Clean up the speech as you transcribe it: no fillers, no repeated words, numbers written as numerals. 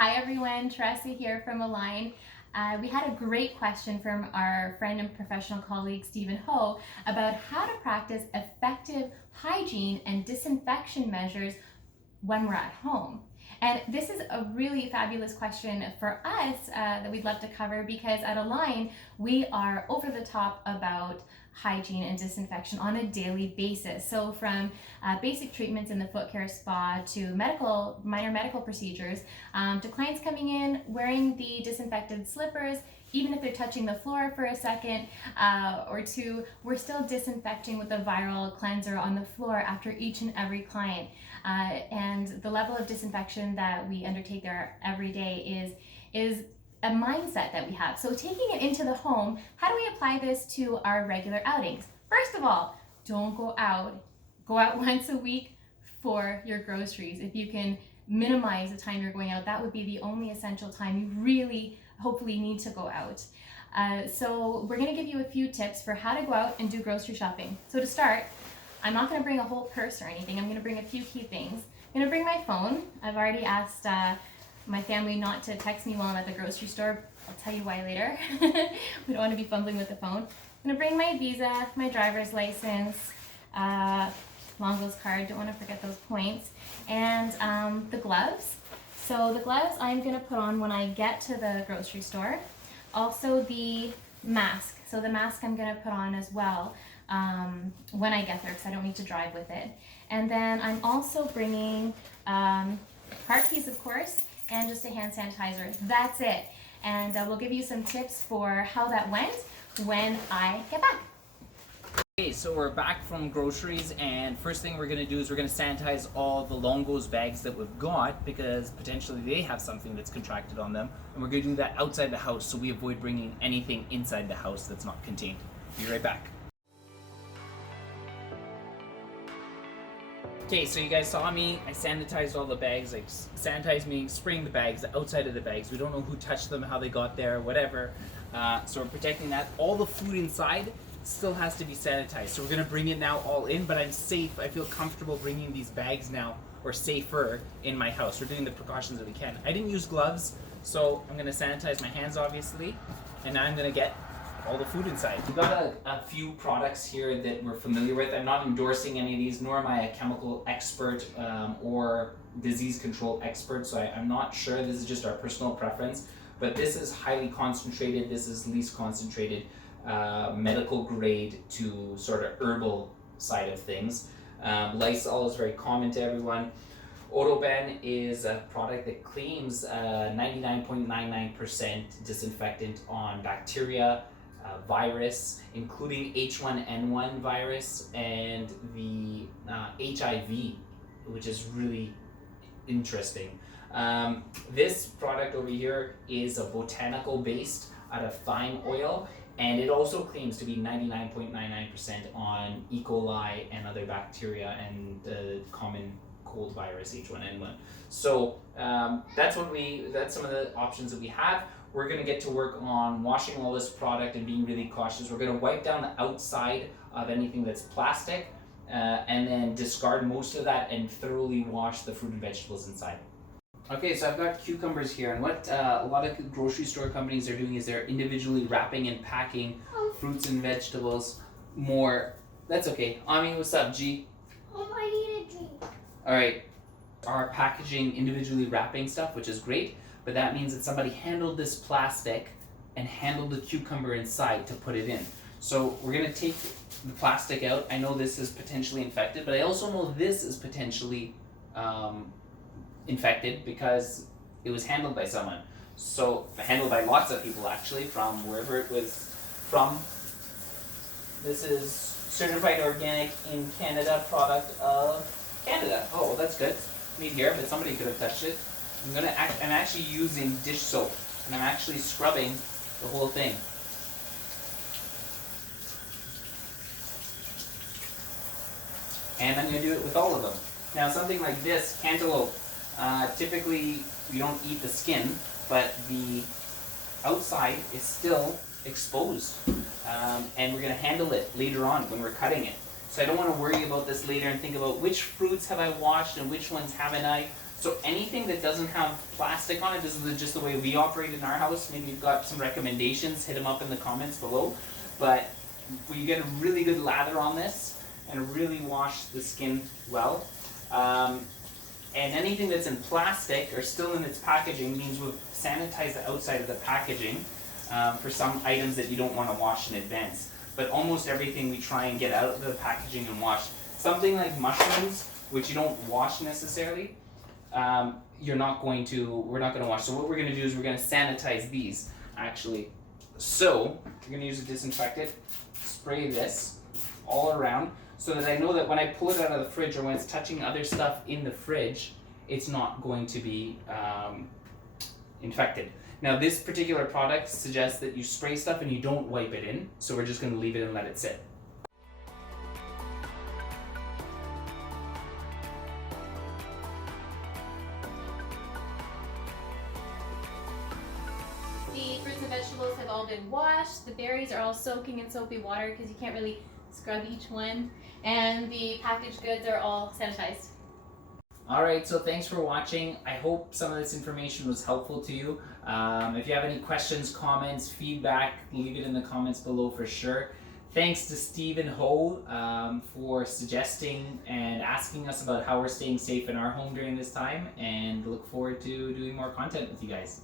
Hi everyone, Teresa here from Align. We had a great question from our friend and professional colleague Stephen Ho about how to practice effective hygiene and disinfection measures when we're at home. And this is a really fabulous question for us that we'd love to cover because at Align, we are over the top about hygiene and disinfection on a daily basis. So from basic treatments in the Footcare spa to minor medical procedures, to clients coming in wearing the disinfected slippers, even if they're touching the floor for a second or two, we're still disinfecting with a viral cleanser on the floor after each and every client. And the level of disinfection that we undertake there every day is a mindset that we have. So taking it into the home, how do we apply this to our regular outings? First of all, don't go out. Go out once a week for your groceries. If you can minimize the time you're going out, that would be the only essential time you really hopefully need to go out. So we're gonna give you a few tips for how to go out and do grocery shopping. So to start, I'm not gonna bring a whole purse or anything. I'm gonna bring a few key things. I'm gonna bring my phone. I've already asked my family not to text me while I'm at the grocery store. I'll tell you why later. We don't want to be fumbling with the phone. I'm gonna bring my visa, my driver's license, Longo's card, don't want to forget those points, and the gloves. So the gloves I'm gonna put on when I get to the grocery store. Also the mask. So the mask I'm gonna put on as well when I get there because I don't need to drive with it. And then I'm also bringing car keys, of course, and just a hand sanitizer. That's it. And we'll give you some tips for how that went when I get back. Okay, so we're back from groceries, and first thing we're going to do is we're going to sanitize all the Longo's bags that we've got because potentially they have something that's contracted on them, and we're going to do that outside the house so we avoid bringing anything inside the house that's not contained. Be right back. Okay, so you guys saw me. I sanitized all the bags. Like sanitized meaning spraying the bags, the outside of the bags. We don't know who touched them, how they got there, whatever. So we're protecting that. All the food inside still has to be sanitized. So we're gonna bring it now all in, but I'm safe. I feel comfortable bringing these bags now, or safer, in my house. We're doing the precautions that we can. I didn't use gloves, so I'm gonna sanitize my hands, obviously, and now I'm gonna get all the food inside. We've got a few products here that we're familiar with. I'm not endorsing any of these, nor am I a chemical expert or disease control expert, so I'm not sure. This is just our personal preference. But this is highly concentrated, this is least concentrated, medical grade to sort of herbal side of things. Lysol is very common to everyone. Otoban is a product that claims 99.99% disinfectant on bacteria, virus, including H1N1 virus and the HIV, which is really interesting. This product over here is a botanical based out of thyme oil, and it also claims to be 99.99% on E. coli and other bacteria and the common cold virus H1N1. So that's some of the options that we have. We're going to get to work on washing all this product and being really cautious. We're going to wipe down the outside of anything that's plastic and then discard most of that and thoroughly wash the fruit and vegetables inside. Okay, so I've got cucumbers here, and what a lot of grocery store companies are doing is they're individually wrapping and packing fruits and vegetables more. That's okay. Ami, what's up, G? I need a drink. Alright, are packaging individually wrapping stuff, which is great, but that means that somebody handled this plastic and handled the cucumber inside to put it in. So we're going to take the plastic out. I know this is potentially infected, but I also know this is potentially infected because it was handled by someone. So handled by lots of people actually, from wherever it was from. This is certified organic in Canada product of Canada. Oh, well, that's good. Neat here, but somebody could have touched it. I'm actually using dish soap, and I'm actually scrubbing the whole thing. And I'm going to do it with all of them. Now, something like this, cantaloupe, typically we don't eat the skin, but the outside is still exposed. And we're going to handle it later on when we're cutting it. So I don't want to worry about this later and think about which fruits have I washed and which ones haven't I. So anything that doesn't have plastic on it, this is just the way we operate in our house. Maybe you've got some recommendations, hit them up in the comments below. But you get a really good lather on this and really wash the skin well. And anything that's in plastic or still in its packaging means we've sanitized the outside of the packaging for some items that you don't want to wash in advance. But almost everything we try and get out of the packaging and wash. Something like mushrooms, which you don't wash necessarily, we're not going to wash. So what we're going to do is we're going to sanitize these actually. So we're going to use a disinfectant, spray this all around so that I know that when I pull it out of the fridge or when it's touching other stuff in the fridge, it's not going to be infected. Now this particular product suggests that you spray stuff and you don't wipe it in, so we're just going to leave it and let it sit. The fruits and vegetables have all been washed. The berries are all soaking in soapy water because you can't really scrub each one. And the packaged goods are all sanitized. Alright, so thanks for watching. I hope some of this information was helpful to you. If you have any questions, comments, feedback, leave it in the comments below for sure. Thanks to Stephen Ho for suggesting and asking us about how we're staying safe in our home during this time, and look forward to doing more content with you guys.